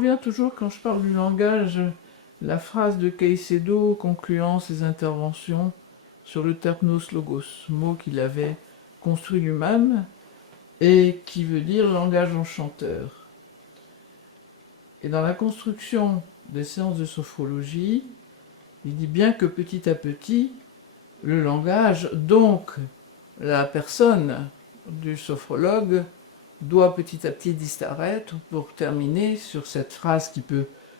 revient toujours, quand je parle du langage, la phrase de Caicedo concluant ses interventions sur le terpnos logos, mot qu'il avait construit lui-même et qui veut dire langage enchanteur. Et dans la construction des séances de sophrologie, il dit bien que petit à petit, le langage, donc la personne du sophrologue, doit petit à petit disparaître pour terminer sur cette phrase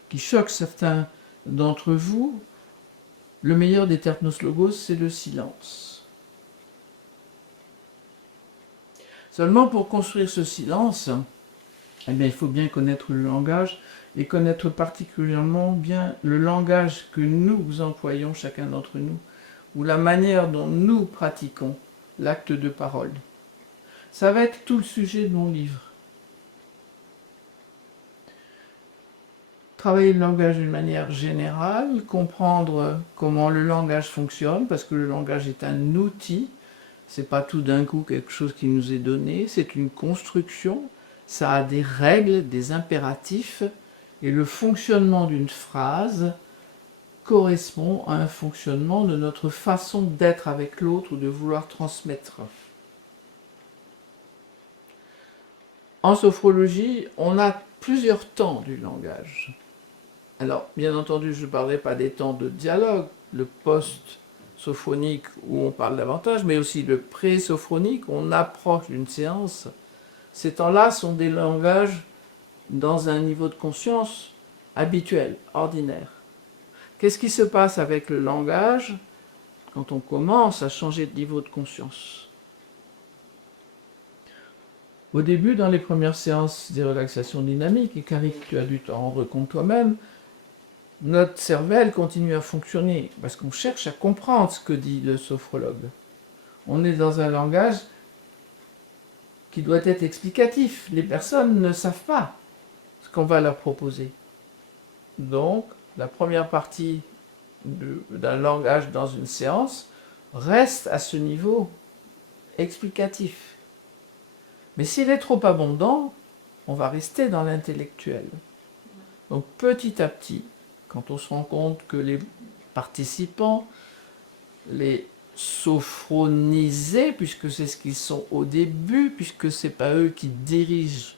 qui choque certains d'entre vous. Le meilleur des terpnos logos, c'est le silence. Seulement pour construire ce silence, eh bien, il faut bien connaître le langage et connaître particulièrement bien le langage que nous employons, chacun d'entre nous, ou la manière dont nous pratiquons l'acte de parole. Ça va être tout le sujet de mon livre. Travailler le langage d'une manière générale, comprendre comment le langage fonctionne, parce que le langage est un outil, c'est pas tout d'un coup quelque chose qui nous est donné, c'est une construction, ça a des règles, des impératifs, et le fonctionnement d'une phrase correspond à un fonctionnement de notre façon d'être avec l'autre ou de vouloir transmettre. En sophrologie, on a plusieurs temps du langage. Alors, bien entendu, je ne parlerai pas des temps de dialogue, le post-sophronique où on parle davantage, mais aussi le pré-sophronique, où on approche d'une séance. Ces temps-là sont des langages dans un niveau de conscience habituel, ordinaire. Qu'est-ce qui se passe avec le langage quand on commence à changer de niveau de conscience? Au début, dans les premières séances des relaxations dynamiques, et Carrie, tu as dû t'en rendre compte toi-même, notre cervelle continue à fonctionner parce qu'on cherche à comprendre ce que dit le sophrologue. On est dans un langage qui doit être explicatif. Les personnes ne savent pas ce qu'on va leur proposer. Donc, la première partie d'un langage dans une séance reste à ce niveau explicatif. Mais s'il est trop abondant, on va rester dans l'intellectuel. Donc petit à petit, quand on se rend compte que les participants, les sophronisés, puisque c'est ce qu'ils sont au début, puisque ce n'est pas eux qui dirigent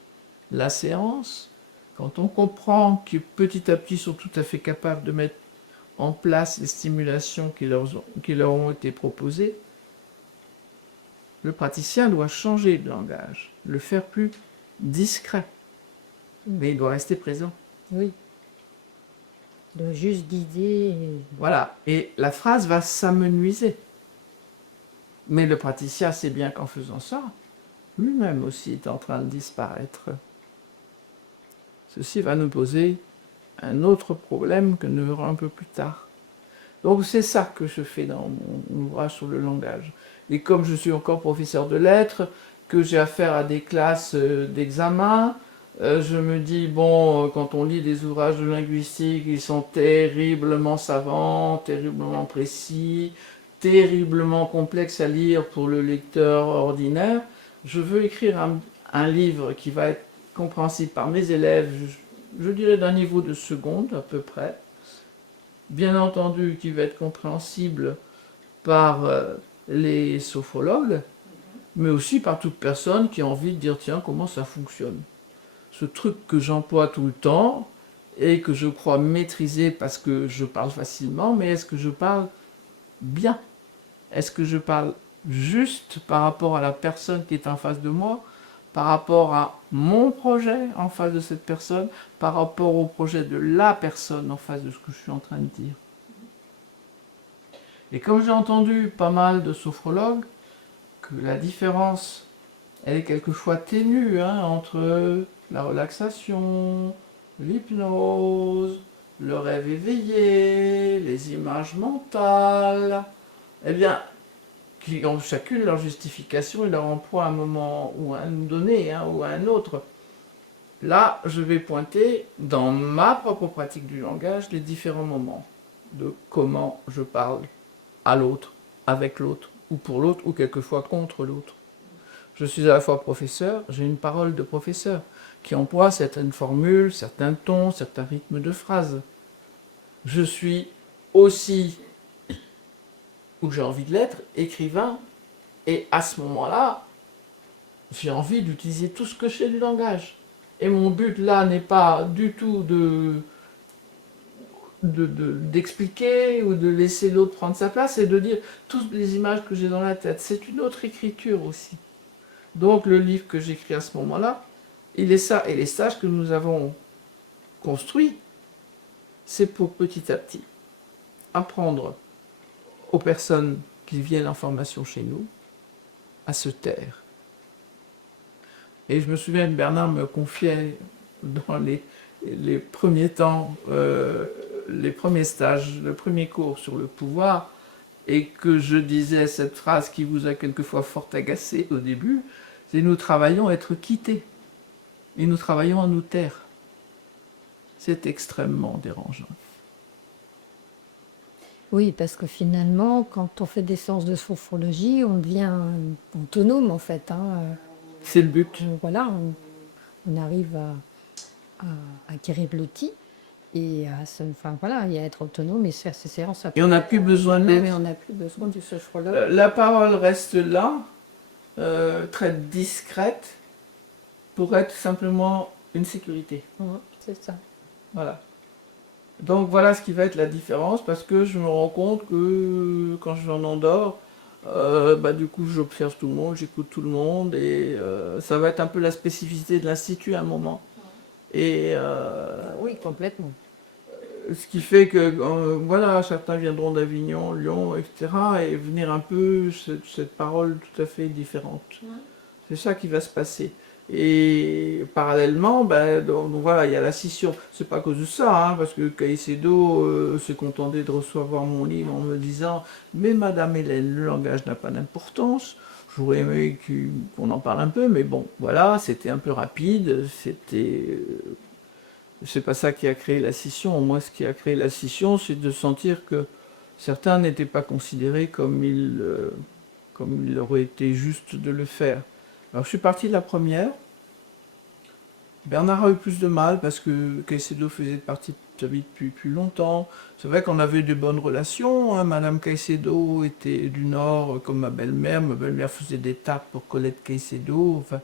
la séance, quand on comprend que petit à petit ils sont tout à fait capables de mettre en place les stimulations qui leur ont été proposées, le praticien doit changer de langage, le faire plus discret, mais il doit rester présent. Oui. Il doit juste guider. Voilà, et la phrase va s'amenuiser. Mais le praticien sait bien qu'en faisant ça, lui-même aussi est en train de disparaître. Ceci va nous poser un autre problème que nous verrons un peu plus tard. Donc c'est ça que je fais dans mon ouvrage sur le langage. Et comme je suis encore professeur de lettres, que j'ai affaire à des classes d'examen, je me dis, bon, quand on lit des ouvrages de linguistique, ils sont terriblement savants, terriblement précis, terriblement complexes à lire pour le lecteur ordinaire. Je veux écrire un livre qui va être compréhensible par mes élèves, je dirais d'un niveau de seconde à peu près, bien entendu qui va être compréhensible par les sophrologues, mais aussi par toute personne qui a envie de dire tiens, comment ça fonctionne. Ce truc que j'emploie tout le temps et que je crois maîtriser parce que je parle facilement, mais est-ce que je parle bien? Est-ce que je parle juste par rapport à la personne qui est en face de moi, par rapport à mon projet en face de cette personne, par rapport au projet de la personne en face de ce que je suis en train de dire? Et comme j'ai entendu pas mal de sophrologues, que la différence, elle est quelquefois ténue entre la relaxation, l'hypnose, le rêve éveillé, les images mentales, eh bien, qui ont chacune leur justification et leur emploi à un moment ou à un donné ou à un autre. Là, je vais pointer dans ma propre pratique du langage les différents moments de comment je parle à l'autre, avec l'autre, ou pour l'autre, ou quelquefois contre l'autre. Je suis à la fois professeur, j'ai une parole de professeur qui emploie certaines formules, certains tons, certains rythmes de phrases. Je suis aussi, où j'ai envie de l'être, écrivain, et à ce moment-là, j'ai envie d'utiliser tout ce que je sais du langage. Et mon but là n'est pas du tout d'expliquer ou de laisser l'autre prendre sa place, c'est de dire toutes les images que j'ai dans la tête. C'est une autre écriture aussi. Donc le livre que j'écris à ce moment-là, il est ça. Et les stages que nous avons construits, c'est pour petit à petit apprendre aux personnes qui viennent en formation chez nous à se taire. Et je me souviens que Bernard me confiait dans les premiers temps, les premiers stages, le premier cours sur le pouvoir, et que je disais cette phrase qui vous a quelquefois fort agacé au début, c'est « nous travaillons à être quittés, et nous travaillons à nous taire ». C'est extrêmement dérangeant. Oui, parce que finalement, quand on fait des séances de sophrologie, on devient autonome en fait. C'est le but. Voilà, on arrive à acquérir l'outil et voilà, et à être autonome et se faire ses séances. Et on n'a plus besoin de mais on n'a plus besoin du sophrologue. La parole reste là, très discrète, pour être simplement une sécurité. C'est ça. Voilà. Donc voilà ce qui va être la différence, parce que je me rends compte que quand je m'en endors, du coup j'observe tout le monde, j'écoute tout le monde, et ça va être un peu la spécificité de l'Institut à un moment. Et oui, complètement. Ce qui fait que voilà, certains viendront d'Avignon, Lyon, etc. et venir un peu cette parole tout à fait différente. C'est ça qui va se passer. Et parallèlement, donc voilà, il y a la scission. C'est pas à cause de ça, parce que Caicedo s'est contenté de recevoir mon livre en me disant « Mais Madame Hélène, le langage n'a pas d'importance. » J'aurais aimé qu'on en parle un peu, mais bon, voilà, c'était un peu rapide. C'est pas ça qui a créé la scission. Moi, ce qui a créé la scission, c'est de sentir que certains n'étaient pas considérés comme il aurait été juste de le faire. Alors je suis parti de la première. Bernard a eu plus de mal parce que Caicedo faisait partie de sa vie depuis plus longtemps. C'est vrai qu'on avait de bonnes relations. Madame Caicedo était du Nord comme ma belle-mère. Ma belle-mère faisait des tartes pour Colette Caicedo. Enfin,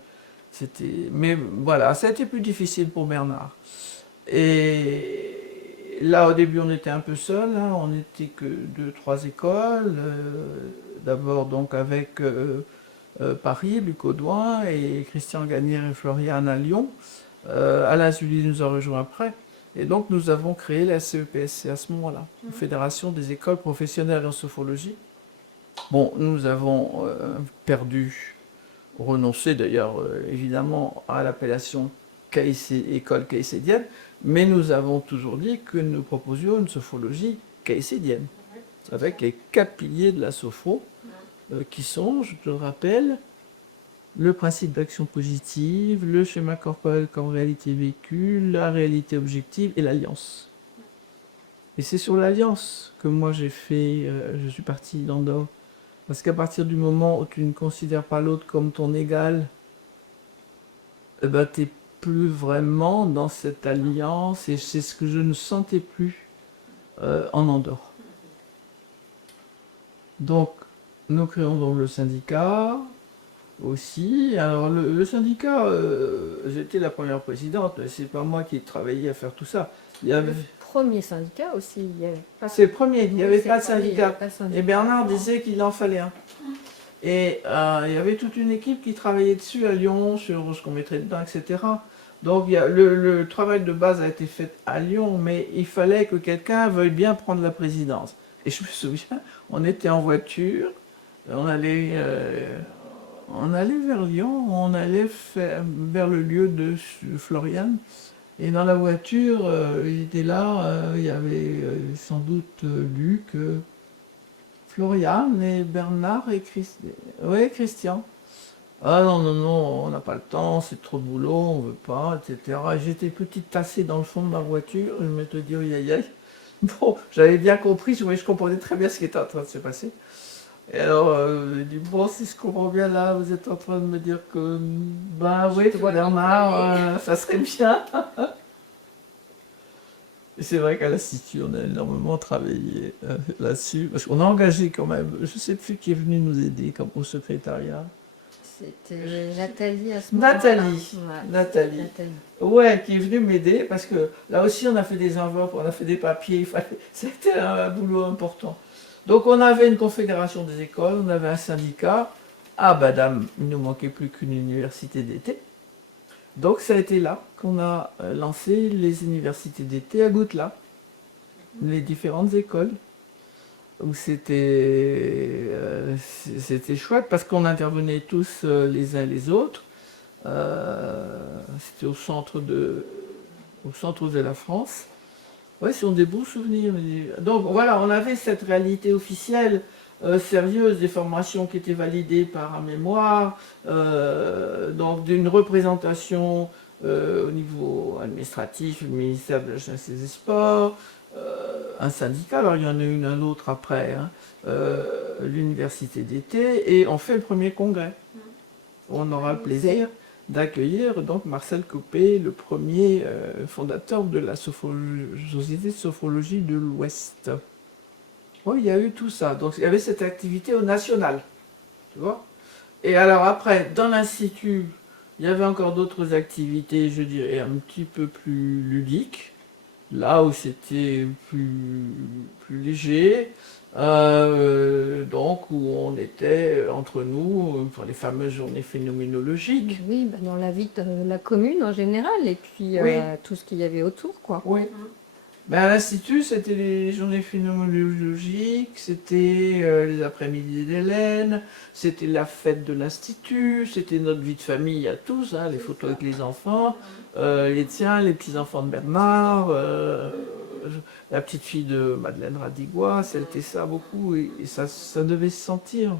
mais voilà, ça a été plus difficile pour Bernard. Et là, au début, on était un peu seuls. On n'était que 2-3 écoles. D'abord donc avec Paris, Luc Audouin et Christian Gagnère et Floriane à Lyon. Alain Zully nous a rejoint après. Et donc nous avons créé la CEPSC à ce moment-là, la Fédération des écoles professionnelles en sophrologie. Bon, nous avons renoncé d'ailleurs évidemment à l'appellation école caïcédienne, mais nous avons toujours dit que nous proposions une sophrologie caïcédienne, avec les 4 piliers de la sophro, qui sont, je te le rappelle, le principe d'action positive, le schéma corporel comme réalité vécue, la réalité objective et l'alliance. Et c'est sur l'alliance que moi je suis parti d'Andorre. Parce qu'à partir du moment où tu ne considères pas l'autre comme ton égal, tu n'es plus vraiment dans cette alliance, et c'est ce que je ne sentais plus en Andorre. Donc, nous créons donc le syndicat aussi. Alors, le syndicat, j'étais la première présidente, mais c'est pas moi qui travaillais à faire tout ça. Il y avait... Le premier syndicat aussi, il y avait pas... C'est le premier, il n'y avait pas de syndicat. Et Bernard disait qu'il en fallait un. Et il y avait toute une équipe qui travaillait dessus à Lyon, sur ce qu'on mettrait dedans, etc. Donc le travail de base a été fait à Lyon, mais il fallait que quelqu'un veuille bien prendre la présidence. Et je me souviens, on était en voiture, on allait vers Lyon, on allait vers le lieu de Floriane. Et dans la voiture, il était là, il y avait sans doute Luc, Floriane et Bernard et Christian. Ah non, non, non, on n'a pas le temps, c'est trop de boulot, on veut pas, etc. Et j'étais petite tassée dans le fond de ma voiture, et je me dis, aïe, aïe, aïe. Bon, j'avais bien compris, je comprenais très bien ce qui était en train de se passer. Et alors, il dit, bon, si je comprends bien là, vous êtes en train de me dire que, ben oui, Bernard, ça serait bien. Et c'est vrai qu'à l'Institut, on a énormément travaillé là-dessus, parce qu'on a engagé quand même, je ne sais plus qui est venu nous aider comme au secrétariat. C'était Nathalie à ce moment-là. Nathalie, Ouais, Nathalie. Nathalie. Ouais, qui est venue m'aider, parce que là aussi, on a fait des enveloppes, on a fait des papiers, c'était un boulot important. Donc, on avait une confédération des écoles, on avait un syndicat. Ah, madame, il ne nous manquait plus qu'une université d'été. Donc, ça a été là qu'on a lancé les universités d'été à Goutla, les différentes écoles. Donc, c'était chouette parce qu'on intervenait tous les uns les autres. C'était au centre de la France. Ouais, ce sont des beaux souvenirs. Donc voilà, on avait cette réalité officielle sérieuse, des formations qui étaient validées par un mémoire, donc d'une représentation au niveau administratif, le ministère de la Jeunesse et des Sports, un syndicat, alors il y en a une un autre après, hein, l'université d'été, et on fait le premier congrès. On aura le plaisir d'accueillir donc Marcel Copé, le premier fondateur de la Société de sophrologie de l'Ouest. Oui, il y a eu tout ça. Donc il y avait cette activité au national, tu vois. Et alors après, dans l'Institut, il y avait encore d'autres activités, je dirais, un petit peu plus ludiques, là où c'était plus léger. Donc où on était entre nous pour les fameuses journées phénoménologiques. Oui, bah, dans la vie de la commune en général, et puis Oui. tout ce qu'il y avait autour, quoi. Oui. Ben, à l'Institut, c'était les journées phénoménologiques, c'était les après-midi d'Hélène, c'était la fête de l'Institut, c'était notre vie de famille à tous, hein, les photos avec les enfants, les tiens, les petits-enfants de Bernard, la petite fille de Madeleine Radigois, c'était ça beaucoup, et ça devait se sentir.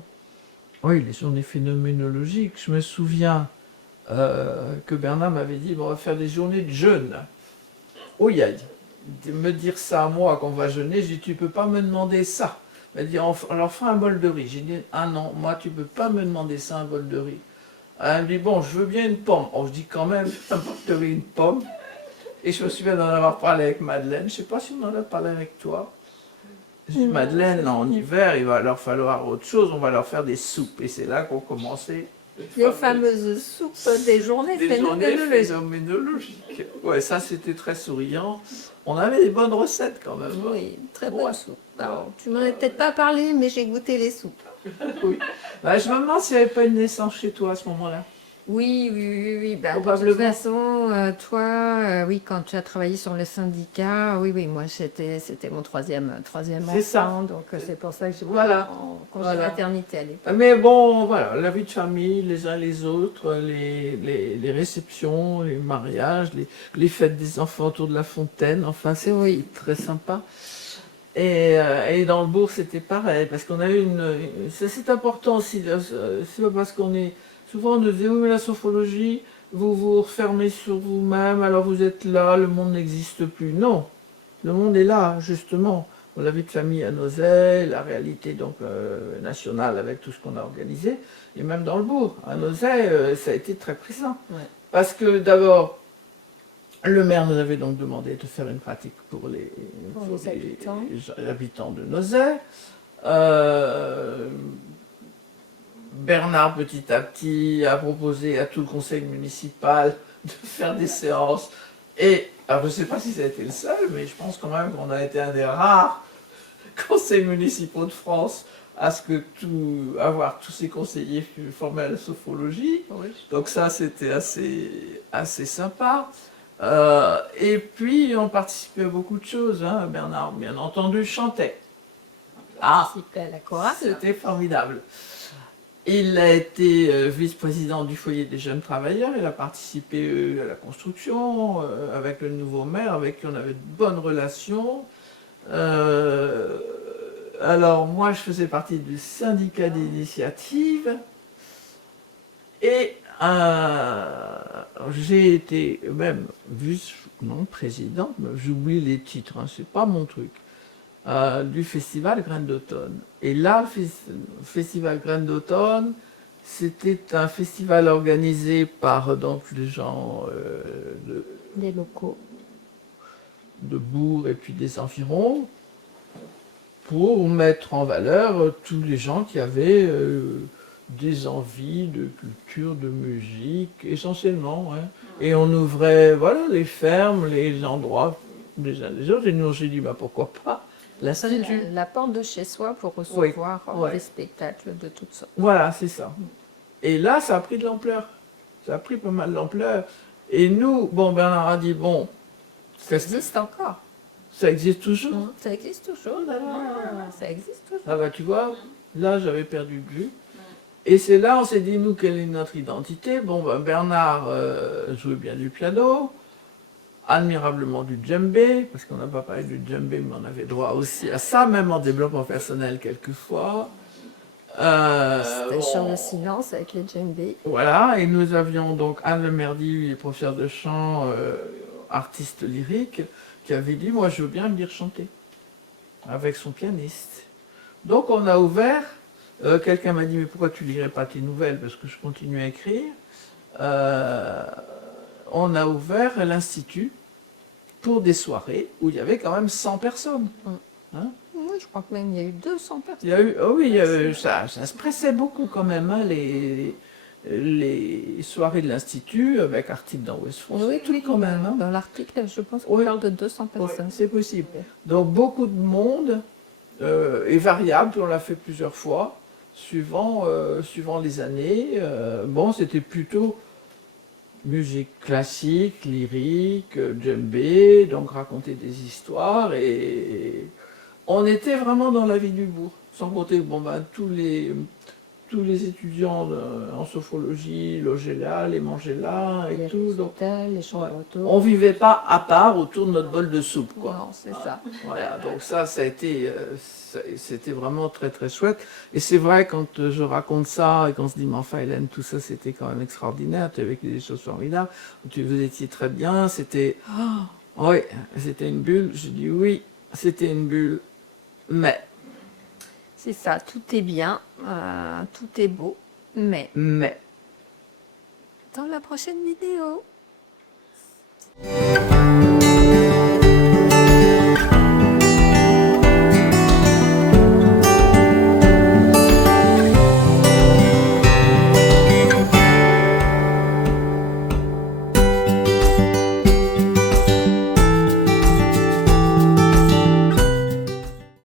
Oui, les journées phénoménologiques, je me souviens que Bernard m'avait dit, bon, on va faire des journées de jeûne. Oh, me dire ça à moi quand on va jeûner, je dis, tu peux pas me demander ça. Elle dit, on leur fera un bol de riz. J'ai dit, ah non, moi tu peux pas me demander ça, un bol de riz. Elle me dit, bon, je veux bien une pomme. Oh, je dis quand même, un bol de riz, une pomme. Et je me souviens d'en avoir parlé avec Madeleine. Je sais pas si on en a parlé avec toi. Je dis, Madeleine, en hiver, il va leur falloir autre chose, on va leur faire des soupes. Et c'est là qu'on commençait. Les fameuses soupes des journées phénoménologiques. Ouais, ça c'était très souriant. On avait des bonnes recettes quand même. Oui, très bonnes soupes. Alors, tu m'en as peut-être pas parlé, mais j'ai goûté les soupes. Oui. Bah, je me demande s'il n'y avait pas une naissance chez toi à ce moment-là. Oui, oui, oui, oui. Ben, de toute Probablement. façon, toi, oui, quand tu as travaillé sur le syndicat, oui, oui, moi c'était mon troisième C'est ça. enfant, donc c'est pour ça que j'ai Voilà. en congé Voilà. maternité à l'époque. Mais bon, voilà, la vie de famille, les uns les autres, les réceptions, les mariages, les fêtes des enfants autour de la fontaine, enfin c'est oui, très sympa. Et dans le bourg, c'était pareil, parce qu'on a eu c'est important aussi, c'est pas parce qu'on est... Souvent on nous dit, oui, mais la sophrologie, vous vous refermez sur vous-même, alors vous êtes là, le monde n'existe plus. Non, le monde est là, justement. La vie de famille à Nozay, la réalité donc nationale avec tout ce qu'on a organisé, et même dans le bourg, à Nozay, ça a été très présent. Ouais. Parce que d'abord, le maire nous avait donc demandé de faire une pratique pour les habitants de Nozay. Bernard, petit à petit, a proposé à tout le conseil municipal de faire des séances. Et, alors je ne sais pas si ça a été le seul, mais je pense quand même qu'on a été un des rares conseils municipaux de France à avoir tous ces conseillers formés à la sophrologie. Oui. Donc ça, c'était assez sympa. Et puis, on participait à beaucoup de choses. Hein. Bernard, bien entendu, chantait. Participait à la chorale. C'était formidable. Il a été vice-président du foyer des jeunes travailleurs. Il a participé à la construction avec le nouveau maire, avec qui on avait de bonnes relations. Alors, moi, je faisais partie du syndicat d'initiative. Et j'ai été même présidente, j'oublie les titres, hein, c'est pas mon truc. du festival Graines d'automne. Et là, le festival Graines d'automne, c'était un festival organisé par donc les gens Des locaux. de Bourg et puis des environs, pour mettre en valeur tous les gens qui avaient des envies de culture, de musique, essentiellement. Hein. Et on ouvrait voilà, les fermes, les endroits des uns des autres, et nous on s'est dit, bah, pourquoi pas l'Institut. La porte de chez soi pour Oui, recevoir ouais. des spectacles de toutes sortes. Voilà, c'est ça. Et là, ça a pris de l'ampleur. Ça a pris pas mal d'ampleur. Et nous, bon, Bernard a dit, bon, Ça existe encore. ça existe toujours. Ça existe toujours. Ça existe toujours. Ah bah tu vois, là j'avais perdu de vue. Et c'est là on s'est dit, nous, quelle est notre identité? Bon, ben, Bernard jouait bien du piano, admirablement du djembé, parce qu'on n'a pas parlé du djembé, mais on avait droit aussi à ça, même en développement personnel quelquefois. C'était Chant de silence avec les djembés. Voilà, et nous avions donc Anne Lemerdy, professeur de chant, artiste lyrique, qui avait dit, moi je veux bien venir chanter, avec son pianiste. Donc on a ouvert, quelqu'un m'a dit, mais pourquoi tu lirais pas tes nouvelles? Parce que je continue à écrire. On a ouvert l'Institut pour des soirées où il y avait quand même 100 personnes. Hein? Oui, je crois que même il y a eu 200 personnes. Il y a eu, oh oui, il y a eu, ça se pressait beaucoup quand même, hein, les soirées de l'Institut, avec articles dans West France. Oui, tout quand même. Hein. Dans l'article, je pense qu'on Oui. parle de 200 Oui, personnes. c'est possible. Donc beaucoup de monde est variable, on l'a fait plusieurs fois, suivant les années. Bon, c'était plutôt musique classique, lyrique, djembé, donc raconter des histoires, et on était vraiment dans la vie du bourg. Sans compter que bon, ben, tous les étudiants en sophrologie logeaient là, les mangeaient là et Les tout. Donc, hôtels, les chambres autour. on vivait pas à part autour de notre bol de soupe, quoi. Non, c'est ça. Voilà, donc ça a été, c'était vraiment très très chouette. Et c'est vrai, quand je raconte ça et qu'on se dit, mais enfin Hélène, tout ça c'était quand même extraordinaire, tu as vécu des choses formidables, vous étiez très bien, c'était, oui, c'était une bulle. Je dis oui, c'était une bulle, mais, C'est ça, tout est bien, tout est beau, mais mais. dans la prochaine vidéo.